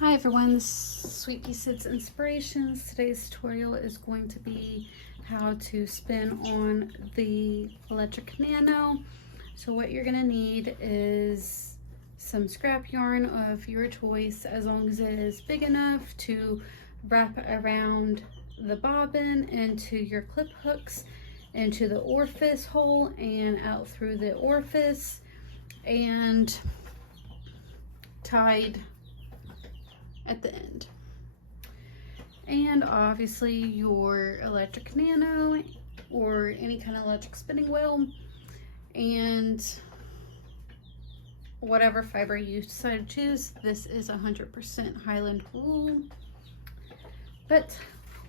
Hi everyone, this is Sweet Pea Sids Inspirations. Today's tutorial is going to be how to spin on the electric Nano. So what you're going to need is some scrap yarn of your choice, as long as it is big enough to wrap around the bobbin into your clip hooks, into the orifice hole and out through the orifice, and tied at the end. And obviously your electric Nano or any kind of electric spinning wheel, and whatever fiber you decide to choose. This is 100% Highland wool. But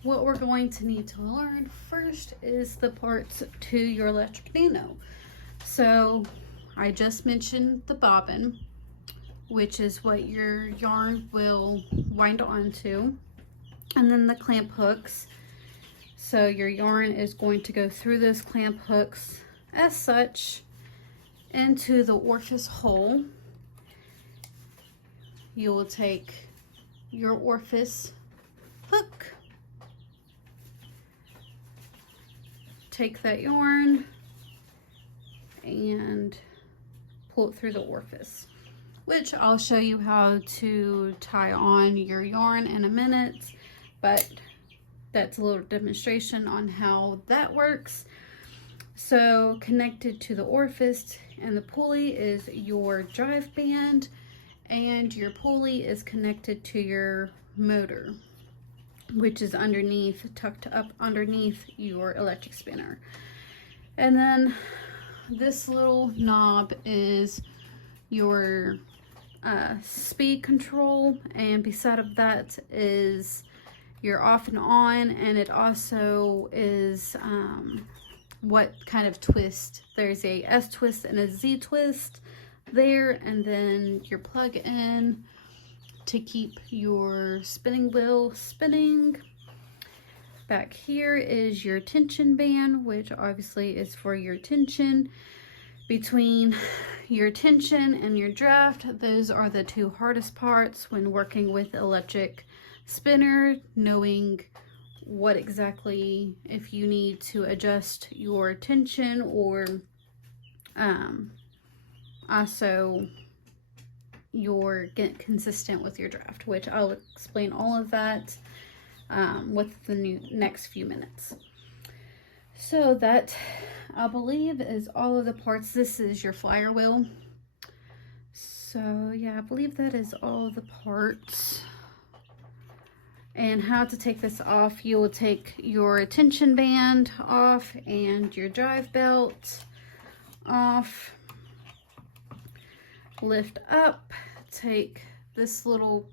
what we're going to need to learn first is the parts to your electric Nano. So I just mentioned the bobbin, which is what your yarn will wind onto, and then the clamp hooks. So your yarn is going to go through those clamp hooks as such into the orifice hole. You will take your orifice hook, take that yarn and pull it through the orifice, which I'll show you how to tie on your yarn in a minute, but that's a little demonstration on how that works. So connected to the orifice and the pulley is your drive band, and your pulley is connected to your motor, which is underneath, tucked up underneath your electric spinner. And then this little knob is your speed control, and beside of that is your off and on, and it also is what kind of twist. There's a S twist and a Z twist there, and then your plug in to keep your spinning wheel spinning. Back here is your tension band, which obviously is for your tension. Between your tension and your draft, those are the two hardest parts when working with electric spinner, knowing what exactly, if you need to adjust your tension, or also get consistent with your draft, which I'll explain all of that with the next few minutes. So that, I believe, is all of the parts. This is your flyer wheel. So yeah, I believe that is all the parts. And how to take this off: you will take your tension band off and your drive belt off. Lift up, take this little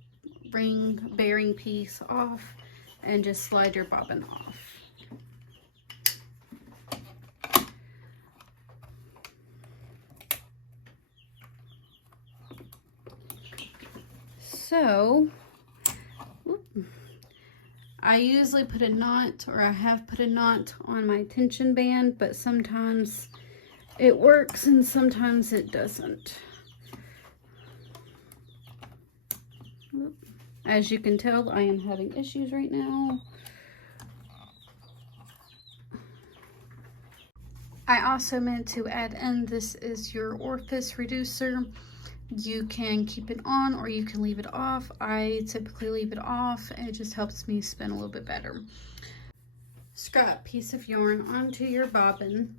ring bearing piece off, and just slide your bobbin off. So I usually put a knot, or I have put a knot on my tension band, but sometimes it works and sometimes it doesn't. As you can tell, I am having issues right now. I also meant to add in, this is your orifice reducer. You can keep it on or you can leave it off. I typically leave it off. It just helps me spin a little bit better. Scrap piece of yarn onto your bobbin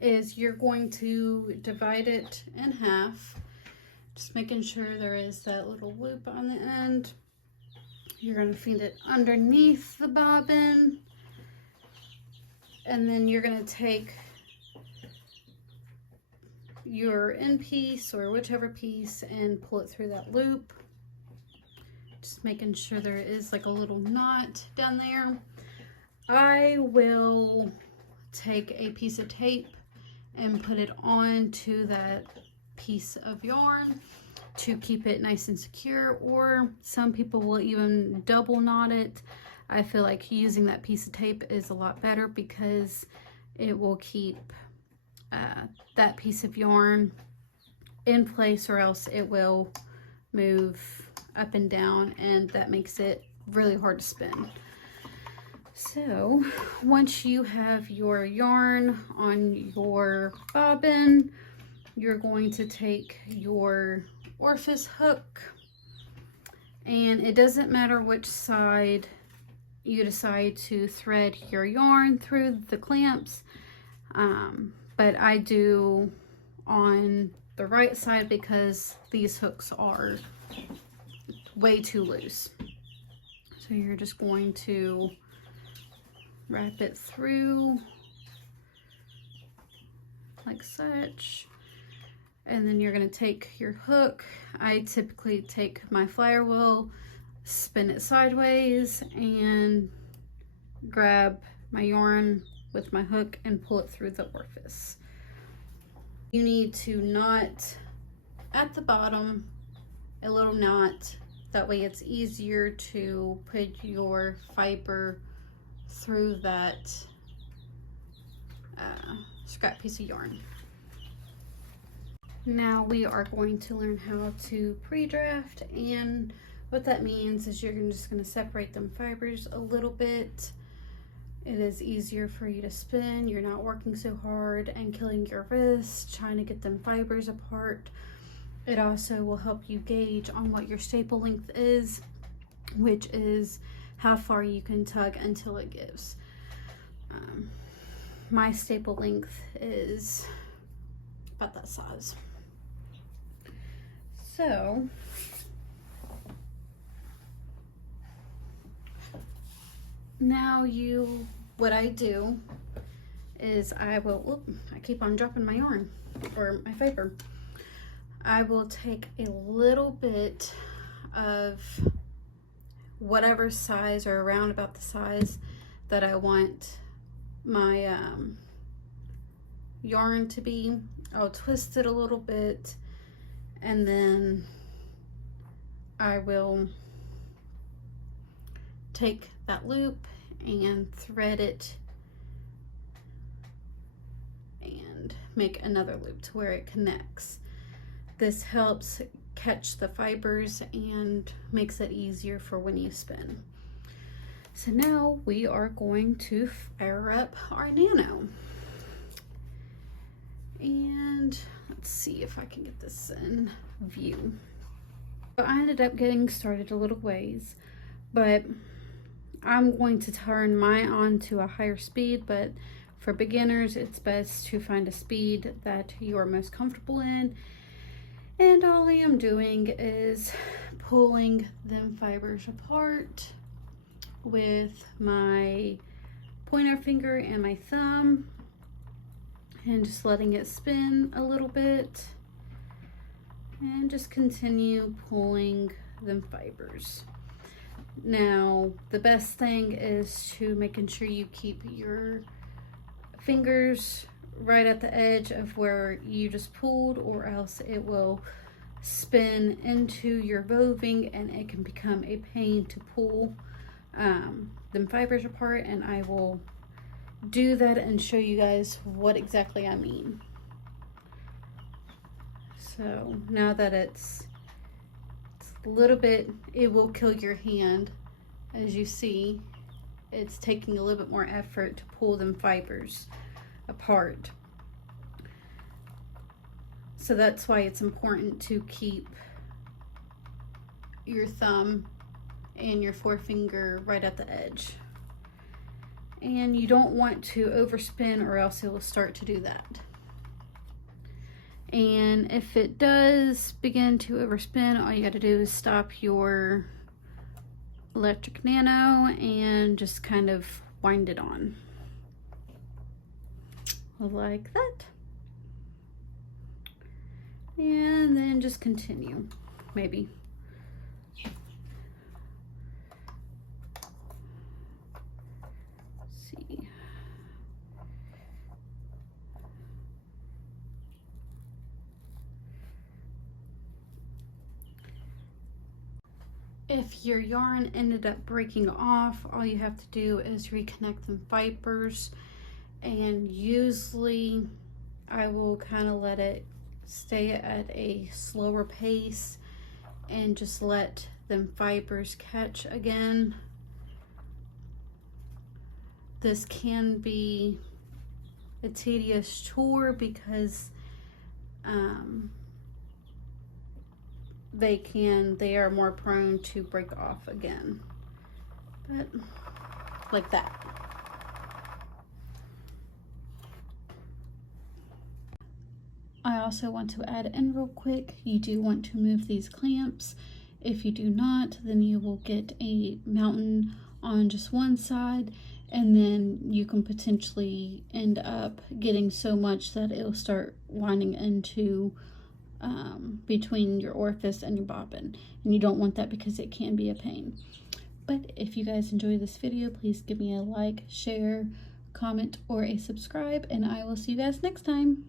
is, you're going to divide it in half, just making sure there is that little loop on the end. You're going to feed it underneath the bobbin, and then you're going to take your end piece or whichever piece and pull it through that loop, just making sure there is like a little knot down there. I will take a piece of tape and put it onto that piece of yarn to keep it nice and secure, or some people will even double knot it. I feel like using that piece of tape is a lot better because it will keep that piece of yarn in place, or else it will move up and down, and that makes it really hard to spin. So once you have your yarn on your bobbin, you're going to take your orifice hook, and it doesn't matter which side you decide to thread your yarn through the clamps, but I do on the right side because these hooks are way too loose. So you're just going to wrap it through like such, and then you're going to take your hook. I typically take my flyer wheel, spin it sideways, and grab my yarn with my hook and pull it through the orifice. You need to knot at the bottom, a little knot, that way it's easier to put your fiber through that scrap piece of yarn. Now we are going to learn how to pre-draft, and what that means is you're just going to separate them fibers a little bit. It is easier for you to spin. You're not working so hard and killing your wrist trying to get them fibers apart. It also will help you gauge on what your staple length is, which is how far you can tug until it gives. My staple length is about that size. So now what I do is I keep on dropping my yarn or my fiber. I will take a little bit of whatever size or around about the size that I want my yarn to be. I'll twist it a little bit, and then I will take that loop and thread it and make another loop to where it connects. This helps catch the fibers and makes it easier for when you spin. So now we are going to fire up our Nano. And let's see if I can get this in view. So I ended up getting started a little ways, but I'm going to turn mine on to a higher speed, but for beginners, it's best to find a speed that you are most comfortable in. And all I am doing is pulling them fibers apart with my pointer finger and my thumb, and just letting it spin a little bit, and just continue pulling them fibers. Now, the best thing is to making sure you keep your fingers right at the edge of where you just pulled, or else it will spin into your woving and it can become a pain to pull them fibers apart, and I will do that and show you guys what exactly I mean. So now that it's a little bit, it will kill your hand. As you see, it's taking a little bit more effort to pull them fibers apart. So that's why it's important to keep your thumb and your forefinger right at the edge. And you don't want to overspin, or else it will start to do that. And if it does begin to overspin, all you got to do is stop your electric Nano and just kind of wind it on like that, and then just continue. Maybe see. If your yarn ended up breaking off, all you have to do is reconnect them fibers, and usually I will kind of let it stay at a slower pace and just let them fibers catch again. This can be a tedious chore because they are more prone to break off again. But like that. I also want to add in real quick, you do want to move these clamps. If you do not, then you will get a mountain on just one side, and then you can potentially end up getting so much that it'll start winding into between your orifice and your bobbin, and you don't want that because it can be a pain. But if you guys enjoy this video, please give me a like, share, comment, or a subscribe, and I will see you guys next time.